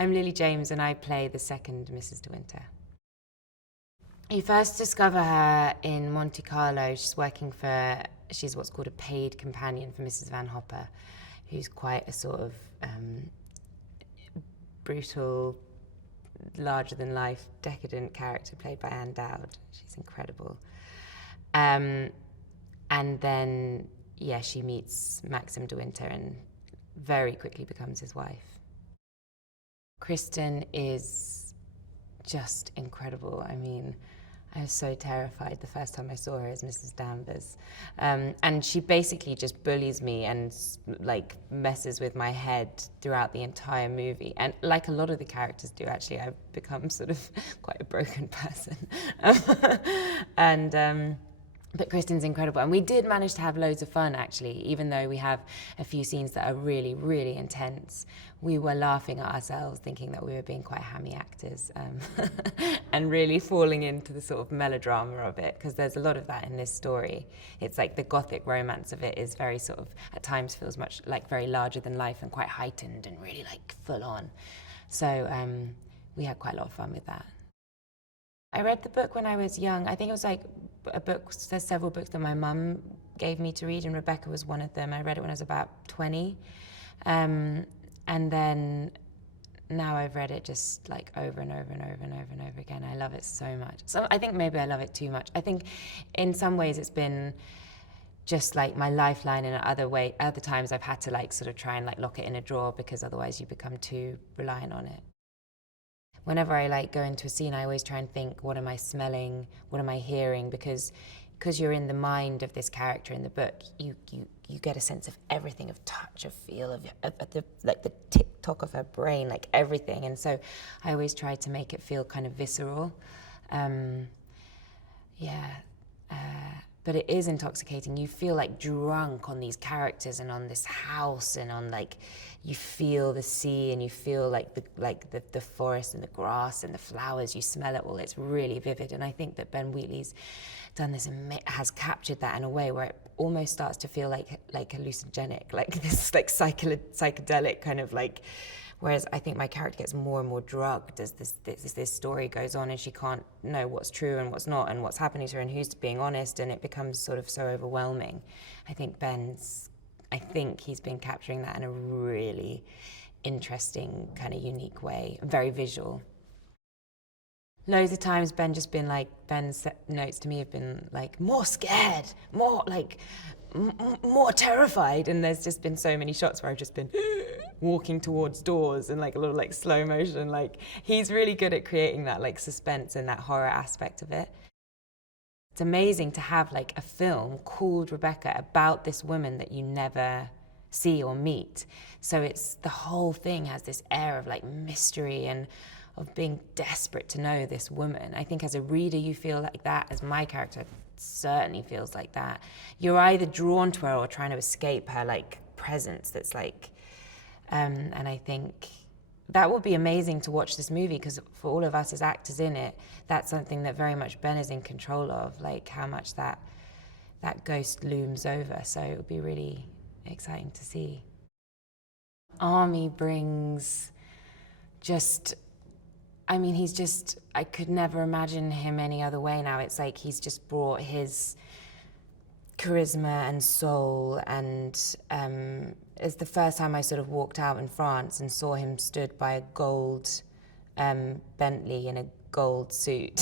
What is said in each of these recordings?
I'm Lily James and I play the second Mrs. De Winter. You first discover her in Monte Carlo. She's what's called a paid companion for Mrs. Van Hopper, who's quite a sort of brutal, larger-than-life, decadent character played by Anne Dowd. She's incredible. And then, yeah, she meets Maxim De Winter and very quickly becomes his wife. Kristen is just incredible. I mean, I was so terrified the first time I saw her as Mrs. Danvers. And she basically just bullies me and like messes with my head throughout the entire movie. And like a lot of the characters do, actually, I've become sort of quite a broken person. But Kristen's incredible. And we did manage to have loads of fun, actually, even though we have a few scenes that are really, really intense. We were laughing at ourselves, thinking that we were being quite hammy actors and really falling into the sort of melodrama of it, because there's a lot of that in this story. It's like the gothic romance of it is very sort of, at times feels much like very larger than life and quite heightened and really like full on. So we had quite a lot of fun with that. I read the book when I was young. I think it was like a book, there's several books that my mum gave me to read, and Rebecca was one of them. I read it when I was about 20. And then now I've read it just like over and over and over and over and over again. I love it so much. So I think maybe I love it too much. I think in some ways it's been just like my lifeline, and other times I've had to like sort of try and like lock it in a drawer, because otherwise you become too reliant on it. Whenever I like go into a scene, I always try and think, what am I smelling? What am I hearing? Because you're in the mind of this character in the book, you get a sense of everything, of touch, of feel, of the tick-tock of her brain, like everything. And so I always try to make it feel kind of visceral. But it is intoxicating. You feel like drunk on these characters and on this house, and on like, you feel the sea and you feel like the forest and the grass and the flowers. You smell it all. It's really vivid. And I think that Ben Wheatley's done this and has captured that in a way where it almost starts to feel like hallucinogenic, like this like psychedelic kind of like. Whereas I think my character gets more and more drugged as this story goes on, and she can't know what's true and what's not, and what's happening to her and who's being honest, and it becomes sort of so overwhelming. I think he's been capturing that in a really interesting, kind of unique way, very visual. Loads of times Ben's notes to me have been like, more scared, more like, more terrified, and there's just been so many shots where I've just been walking towards doors and like a little like slow motion. Like, he's really good at creating that like suspense and that horror aspect of it. It's amazing to have like a film called Rebecca about this woman that you never see or meet. So it's, the whole thing has this air of like mystery and of being desperate to know this woman. I think as a reader you feel like that, as my character certainly feels like that. You're either drawn to her or trying to escape her like presence that's like, and I think that would be amazing to watch this movie, because for all of us as actors in it, that's something that very much Ben is in control of, like how much that ghost looms over. So it would be really exciting to see. Armie brings just, I mean, he's just, I could never imagine him any other way now. It's like he's just brought his charisma and soul, and it's the first time I sort of walked out in France and saw him stood by a gold Bentley in a gold suit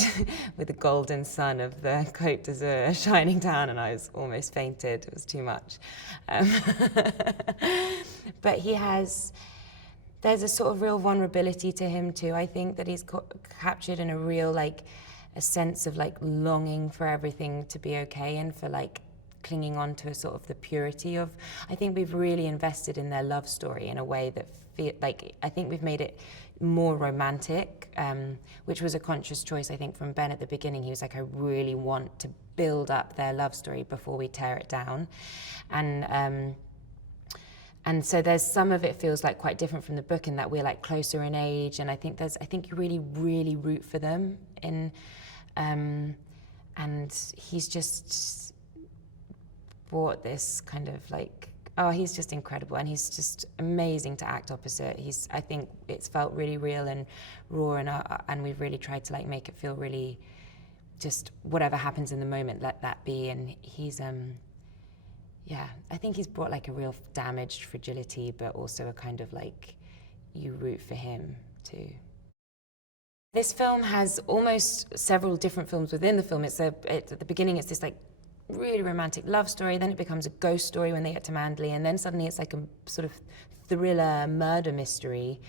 with the golden sun of the Côte d'Azur shining down, and I was almost fainted. It was too much. But there's a sort of real vulnerability to him too. I think that he's captured in a real, like, a sense of like longing for everything to be okay, and for like clinging on to a sort of the purity of, I think we've really invested in their love story in a way that I think we've made it more romantic, which was a conscious choice, I think, from Ben at the beginning. He was like, I really want to build up their love story before we tear it down. And so there's some of it feels like quite different from the book, in that we're like closer in age, and I think you really, really root for them and he's just brought this kind of like oh, he's just incredible, and he's just amazing to act opposite. I think it's felt really real and raw, and we've really tried to like make it feel really just whatever happens in the moment, let that be. And he's yeah, I think he's brought like a real damaged fragility, but also a kind of like, you root for him too. This film has almost several different films within the film. At the beginning, it's this like really romantic love story, then it becomes a ghost story when they get to Manderley, and then suddenly it's like a sort of thriller murder mystery,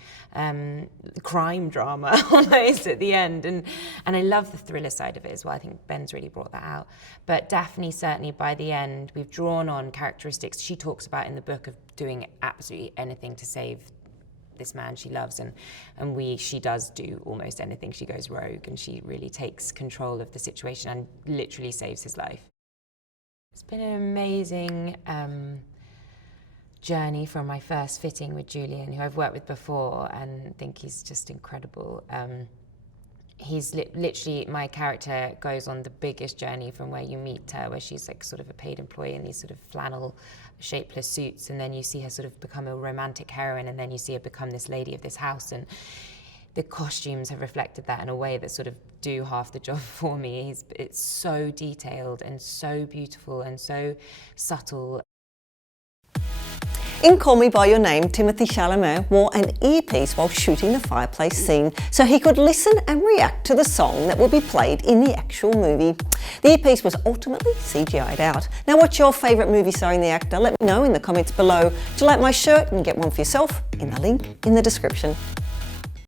crime drama almost at the end, and I love the thriller side of it as well. I think Ben's really brought that out. But Daphne, certainly by the end, we've drawn on characteristics she talks about in the book of doing absolutely anything to save this man she loves, and she does do almost anything. She goes rogue, and she really takes control of the situation and literally saves his life. It's been an amazing journey from my first fitting with Julian, who I've worked with before, and think he's just incredible. He's literally, my character goes on the biggest journey from where you meet her, where she's like sort of a paid employee in these sort of flannel shapeless suits, and then you see her sort of become a romantic heroine, and then you see her become this lady of this house, and the costumes have reflected that in a way that sort of do half the job for me. It's so detailed and so beautiful and so subtle. In Call Me By Your Name, Timothée Chalamet wore an earpiece while shooting the fireplace scene so he could listen and react to the song that will be played in the actual movie. The earpiece was ultimately CGI'd out. Now, what's your favourite movie starring the actor? Let me know in the comments below. Do you like my shirt? And get one for yourself in the link in the description.